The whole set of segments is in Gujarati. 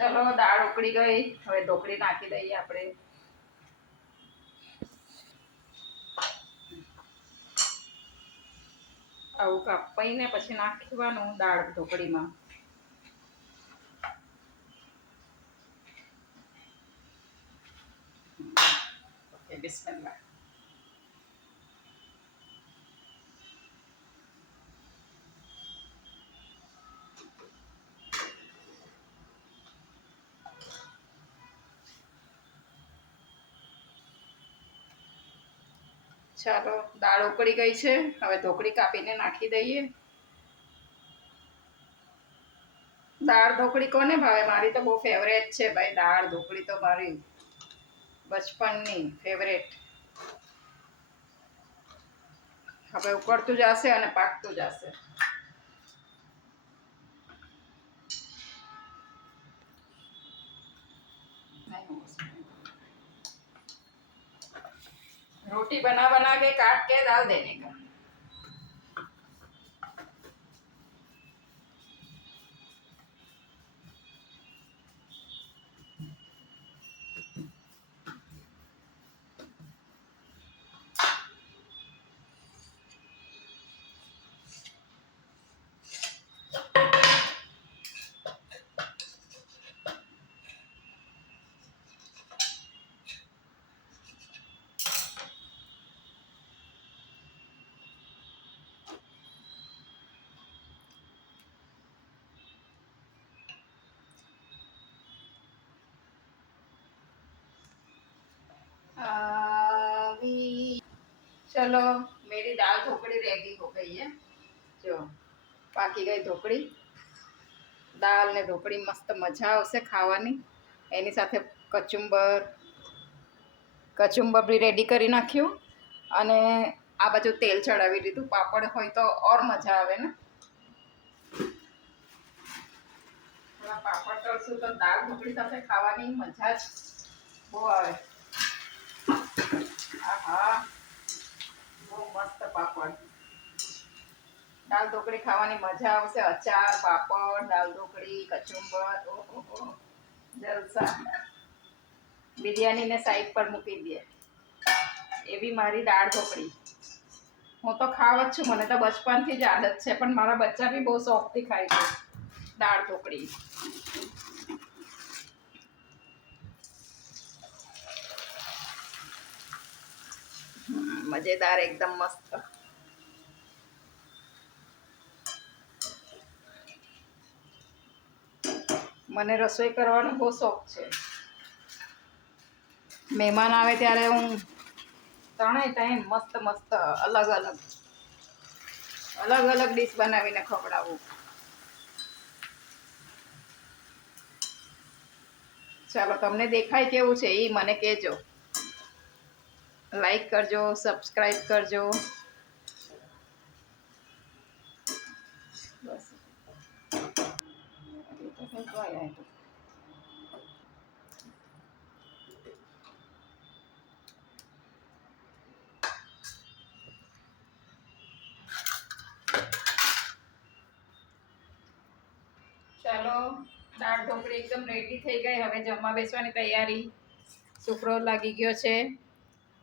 ચલો દાળ ઉકળી ગઈ, હવે ઢોકળી નાખી દઈએ આપણે. આવું કાપાઈને પછી નાખવાનું દાળ ઢોકળીમાં. ઓકે, બિસ્મિલ્લાહ. ચાલો દાળ ઉકળી ગઈ છે, હવે ઢોકળી કાપીને નાખી દઈએ. દાળ ઢોકળી કોને ભાવે? મારી તો બહુ ફેવરેટ છે ભાઈ. દાળ ઢોકળી તો મારી બચપનની ફેવરેટ. હવે ઉકળતું જશે અને પાકતું જશે. रोटी बना बना के काट के डाल देने का. चलो मेरी दाल ढोकड़ी रेडी हो गई है. जो પાકી ગઈ ઢોકળી. દાળ ને ઢોકળી મસ્ત મજા આવશે ખાવાની. એની સાથે કચુંબર બી રેડી કરી નાખ્યું અને આ બાજુ તેલ ચડાવી દીધું. પાપડ હોય તો ઓર મજા આવે ને. પાપડ તળશું તો દાળ ઢોકળી સાથે ખાવાની મજા જ બહુ આવે. આહા, બહુ મસ્ત પાપડ. દાળ ઢોકળી ખાવાની મજા આવશે. અચાર, પાપડ, દાળ ઢોકળી, કચુંબર, ઓહો જલસા. બિરયાનીને સાઈડ પર મૂકી દે એવી મારી દાળ ઢોકળી. હું તો ખાવ જ છું, મને તો બચપનથી જ આદત છે, પણ મારા બચ્ચા બી બહુ શોખથી ખાય છે દાળ ઢોકળી. મજેદાર, એકદમ મસ્ત. મને રસોઈ કરવાનો બહુ શોખ છે. મહેમાન આવે ત્યારે હું ત્રણેય ટાઈમ મસ્ત મસ્ત અલગ અલગ ડીશ બનાવીને ખવડાવું. ચાલો, તમને દેખાય કેવું છે એ મને કહેજો. લાઈક કરજો, સબસ્ક્રાઈબ કરજો. બસ ચાલો, દાળ ઢોકળી એકદમ રેડી થઈ ગઈ. હવે જમવા બેસવાની તૈયારી. સુપરો લાગી ગયો છે.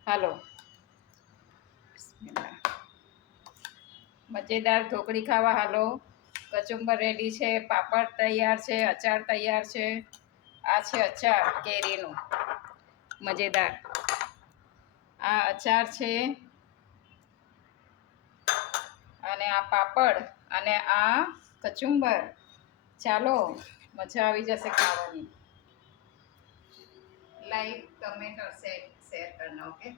હાલો, મજેદાર ઢોકળી ખાવા હાલો. કચુંબર રેડી છે, પાપડ તૈયાર છે, અચાર તૈયાર છે. આ છે અચાર કેરીનું મજેદાર. આ અચાર છે અને આ પાપડ અને આ કચુંબર. ચાલો, મજા આવી જશે ખાવાની. લાઈક, કમેન્ટ और शेयर करना. ओके.